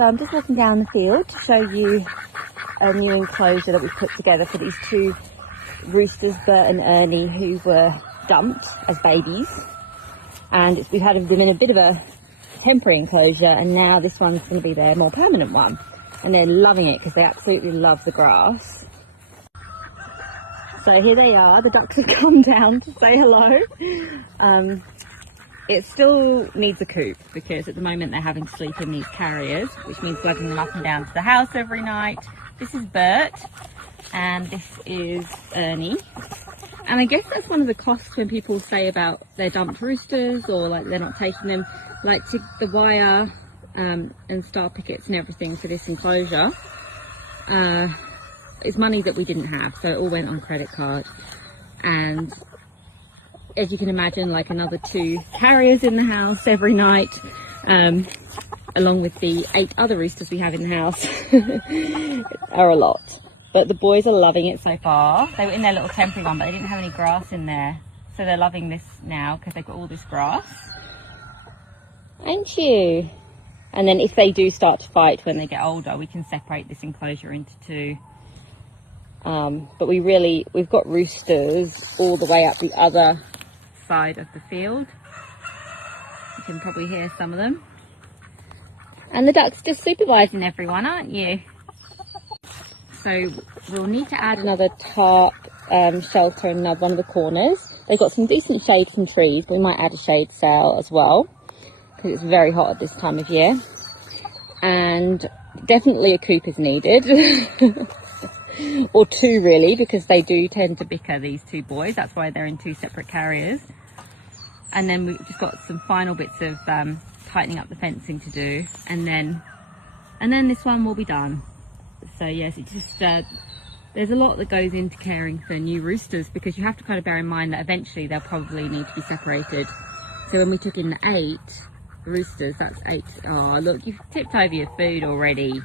So I'm just walking down the field to show you a new enclosure that we've put together for these two roosters, Bert and Ernie, who were dumped as babies. And we've had them in a bit of a temporary enclosure, and now this one's going to be their more permanent one. And they're loving it because they absolutely love the grass. So here they are. The ducks have come down to say hello. It still needs a coop because at the moment they're having to sleep in these carriers, which means lugging them up and down to the house every night. This is Bert and this is Ernie. And I guess that's one of the costs when people say about their dumped roosters, or like they're not taking them, like the wire and star pickets and everything for this enclosure. It's money that we didn't have, so it all went on credit card. And as you can imagine, like another 2 carriers in the house every night, along with the 8 other roosters we have in the house, are a lot. But the boys are loving it so far. They were in their little temporary one, but they didn't have any grass in there. So they're loving this now because they've got all this grass. Ain't you? And then if they do start to fight when they get older, we can separate this enclosure into 2. But we've got roosters all the way up the other side of the field. You can probably hear some of them. And the ducks just supervising everyone, aren't you? So we'll need to add another tarp shelter in one of the corners. They've got some decent shade from trees, but we might add a shade sail as well because it's very hot at this time of year. And definitely a coop is needed. Or 2 really, because they do tend to bicker, these 2 boys. That's why they're in 2 separate carriers. And then we've just got some final bits of tightening up the fencing to do, and then this one will be done. So yes, it just there's a lot that goes into caring for new roosters, because you have to kind of bear in mind that eventually they'll probably need to be separated. So when we took in the 8 roosters, that's 8. Oh look, you've tipped over your food already.